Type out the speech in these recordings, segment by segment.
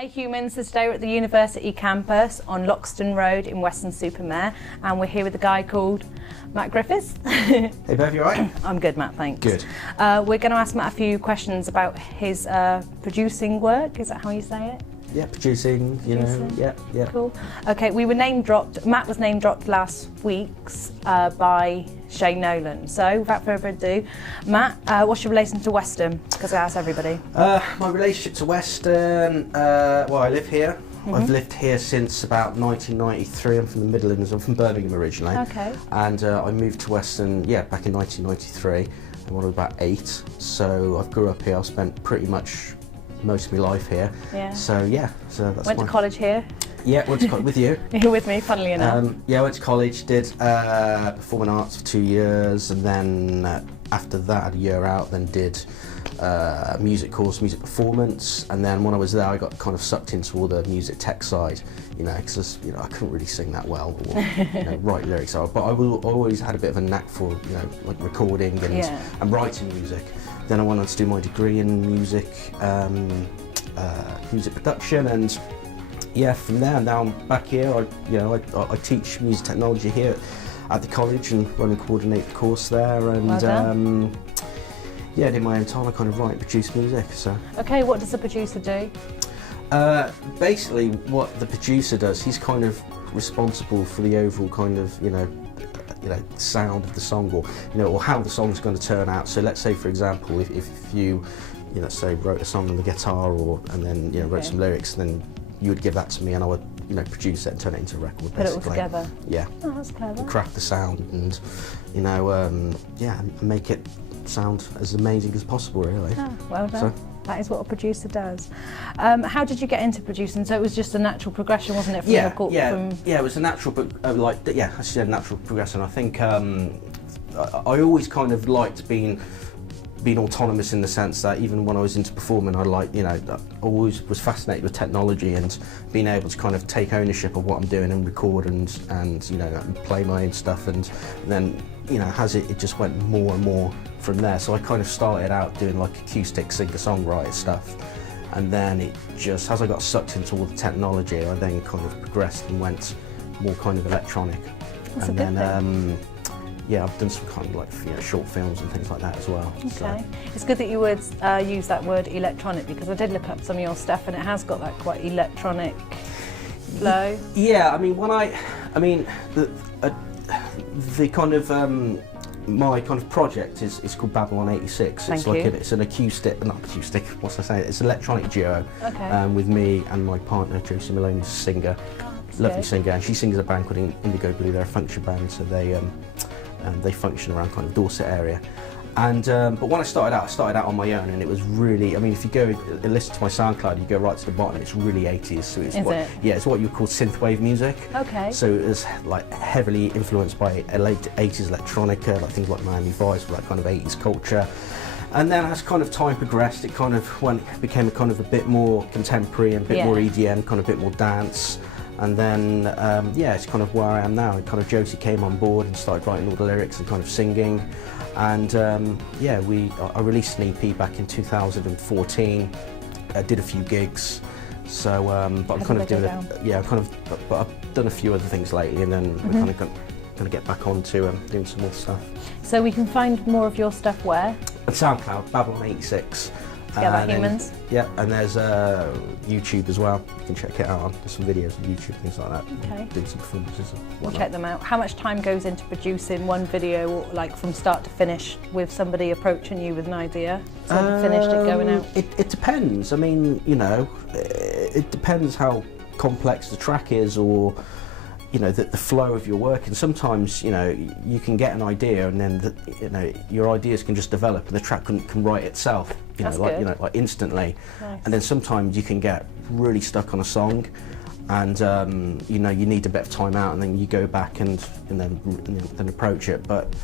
Hey humans, so today we're at the university campus on Loxton Road in Weston-super-Mare, and we're here with a guy called Matt Griffiths. Hey Bev, you alright? I'm good, Matt, thanks. Good. We're going to ask Matt a few questions about his producing work, is that how you say it? Yeah, producing, you know, yeah. Cool. Okay, we were name dropped, Matt was name dropped last week's by Shane Nolan. So without further ado, Matt, what's your relation to Weston? Because I ask everybody. My relationship to Weston, well, I live here. I've lived here since about 1993. I'm from the Midlands. I'm from Birmingham originally. Okay. And I moved to Weston, back in 1993. And when I was about 8. So I grew up here. I've spent pretty much most of my life here. Yeah. So that's Went to college here. Yeah, went to college with you. You're with me, funnily enough. I went to college, did performing arts for 2 years, and then after that, I had a year out, then did music course, music performance, and then when I was there, I got kind of sucked into all the music tech side, because I couldn't really sing that well or write lyrics, but I always had a bit of a knack for like recording and writing music. Then I went on to do my degree in music production, and from there now I'm back here. I teach music technology here at the college and run and coordinate the course there, and well done. In my own time I kind of write and produce music. So okay, what does the producer do? Basically what the producer does, he's kind of responsible for the overall kind of sound of the song, or how the song's going to turn out. So let's say, for example, if you let's say wrote a song on the guitar and then wrote some lyrics, then you would give that to me and I would produce it and turn it into a record. Put it all together. Yeah. Oh, that's clever. And craft the sound and make it sound as amazing as possible, really. Oh, well done. That is what a producer does. How did you get into producing? So it was just a natural progression, wasn't it? From It was a natural, I said natural progression. I think I always kind of liked being autonomous, in the sense that even when I was into performing, I always was fascinated with technology and being able to kind of take ownership of what I'm doing and record and play my own stuff, and then it just went more and more from there. So I kind of started out doing like acoustic singer-songwriter stuff, and then it just, as I got sucked into all the technology, I then kind of progressed and went more kind of electronic. That's and a good then I've done some kind of short films and things like that as well. Okay. So. It's good that you would use that word electronic, because I did look up some of your stuff and it has got that quite electronic flow. Yeah, the kind of my kind of project is called Babylon 86. It's an it's an electronic duo with me and my partner Josie, who's a singer, lovely singer, and she sings in a band called Indigo Blue. They're a function band, so they function around kind of Dorset area. And but when I started out on my own, and it was really, if you go and listen to my SoundCloud, you go right to the bottom, it's really 80s. So it's what you would call synthwave music. Okay. So it was like heavily influenced by late 80s electronica, like things like Miami Vice, that kind of 80s culture. And then as kind of time progressed, it kind of became a kind of a bit more contemporary and a bit more EDM, kind of a bit more dance. And then, it's kind of where I am now. And kind of Josie came on board and started writing all the lyrics and kind of singing. And I released an EP back in 2014. I did a few gigs. So, but I'm kind of doing but I've done a few other things lately, and then we're kind of going to get back on to doing some more stuff. So we can find more of your stuff where? At SoundCloud, Babylon 86. Humans. And there's YouTube as well. You can check it out. There's some videos on YouTube, things like that. Okay. Doing some performances. We'll check them out. How much time goes into producing one video, like from start to finish, with somebody approaching you with an idea? So finished it going out? It depends. It depends how complex the track is, or the flow of your work. And sometimes you can get an idea, and then your ideas can just develop, and the track can write itself. Like instantly. Nice. And then sometimes you can get really stuck on a song, and you need a bit of time out, and then you go back and then approach it. But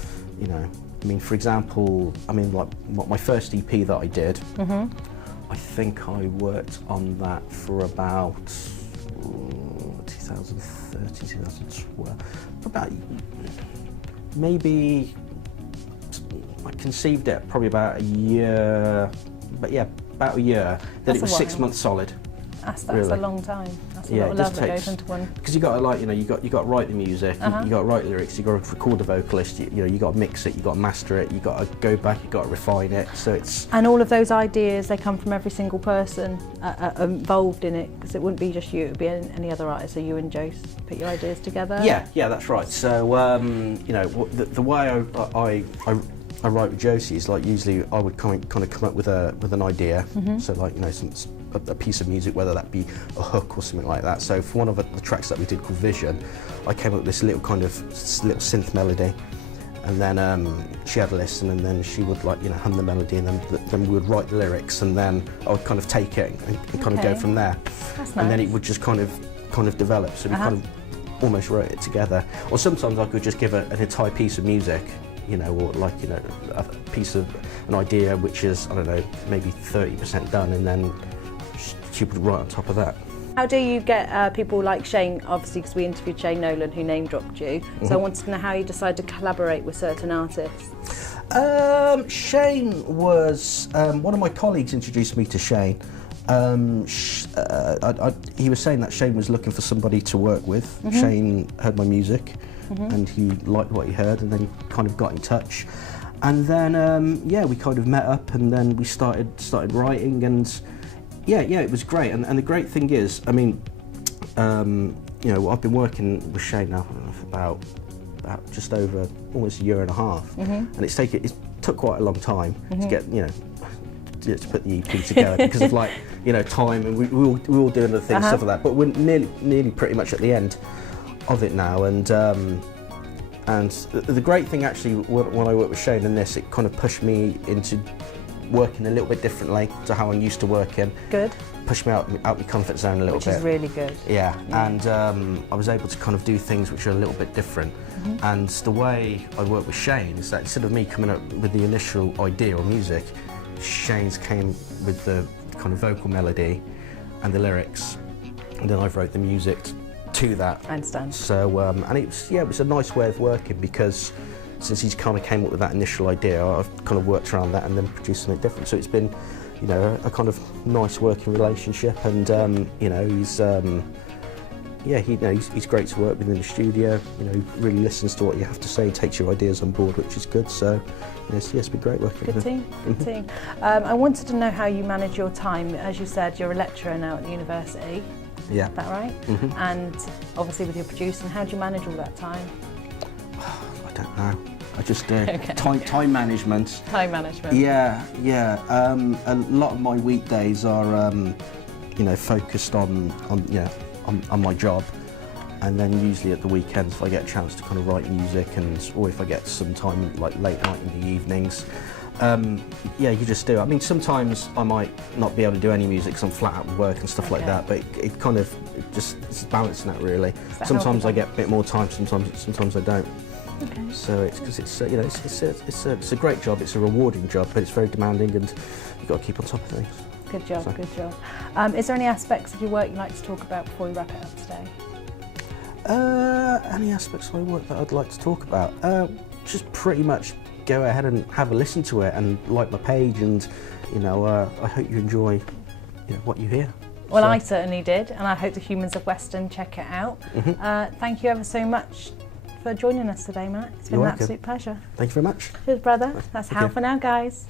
for example, like my first EP that I did, I think I worked on that for about 2013, 2012, for about maybe, I conceived it probably about a year, but yeah, about a year. Then it was 6 months solid. That's really. a long time. That's a Yeah, lot of it love just that takes- goes into one. Because you got to like, you got to write the music, Uh-huh. you got to write lyrics, you got to record the vocalist, you got to mix it, you got to master it, you got to go back, you got to refine it. So it's And all of those ideas, they come from every single person involved in it, because it wouldn't be just you, it would be any other artist. So you and Josie put your ideas together. yeah, that's right. So the way I write with Josie is like usually I would kind of come up with an idea. So like a piece of music, whether that be a hook or something like that. So for one of the tracks that we did called Vision, I came up with this little synth melody, and then she had a listen, and then she would like hum the melody, and then we would write the lyrics, and then I would kind of take it and kind of go from there. That's nice. And then it would just kind of develop. So we kind of almost wrote it together. Or sometimes I could just give an entire piece of music, or like a piece of an idea which is, I don't know, maybe 30% done, and then she would write on top of that. How do you get people like Shane, obviously, because we interviewed Shane Nolan, who name dropped you, so I wanted to know how you decide to collaborate with certain artists. Shane was, one of my colleagues introduced me to Shane. He was saying that Shane was looking for somebody to work with. Shane heard my music and he liked what he heard, and then he kind of got in touch. And then, we kind of met up, and then we started writing, and it was great. And the great thing is, I mean, I've been working with Shane now for about just over almost a year and a half, and it took quite a long time to get, to put the EP together because of like, time, and we all doing other things, stuff like that. But we're nearly pretty much at the end of it now, and the great thing actually when I worked with Shane in this, it kind of pushed me into working a little bit differently to how I'm used to working. Good. Pushed me out my comfort zone a little bit. Which is really good. Yeah. And I was able to kind of do things which are a little bit different. And the way I work with Shane is that instead of me coming up with the initial idea or music, Shane's came with the kind of vocal melody and the lyrics, and then I wrote the music to that. I understand. So, and it was a nice way of working, because since he's kind of came up with that initial idea, I've kind of worked around that and then produced something different. So it's been, a kind of nice working relationship, and he's great to work with in the studio. He really listens to what you have to say, takes your ideas on board, which is good. So yes, it's been great working with him. Good team. I wanted to know how you manage your time. As you said, you're a lecturer now at the university. Yeah. Is that right? And obviously with your producing, how do you manage all that time? I don't know. I just time management. Time management. Yeah. A lot of my weekdays are, focused on my job, and then usually at the weekends, if I get a chance to kind of write music, or if I get some time like late night in the evenings, you just do. I mean, sometimes I might not be able to do any music because I'm flat out with work and stuff like that, but it kind of it's balancing that really. Sometimes I get a bit more time, sometimes I don't. Okay. So it's because it's a great job, it's a rewarding job, but it's very demanding, and you've got to keep on top of things. Good job. Is there any aspects of your work you'd like to talk about before we wrap it up today? Any aspects of my work that I'd like to talk about? Just pretty much go ahead and have a listen to it and like my page, and I hope you enjoy what you hear. Well, I certainly did, and I hope the humans of Weston check it out. Thank you ever so much for joining us today, Matt. It's been an absolute pleasure. Thank you very much. Cheers, brother. That's how for now, guys.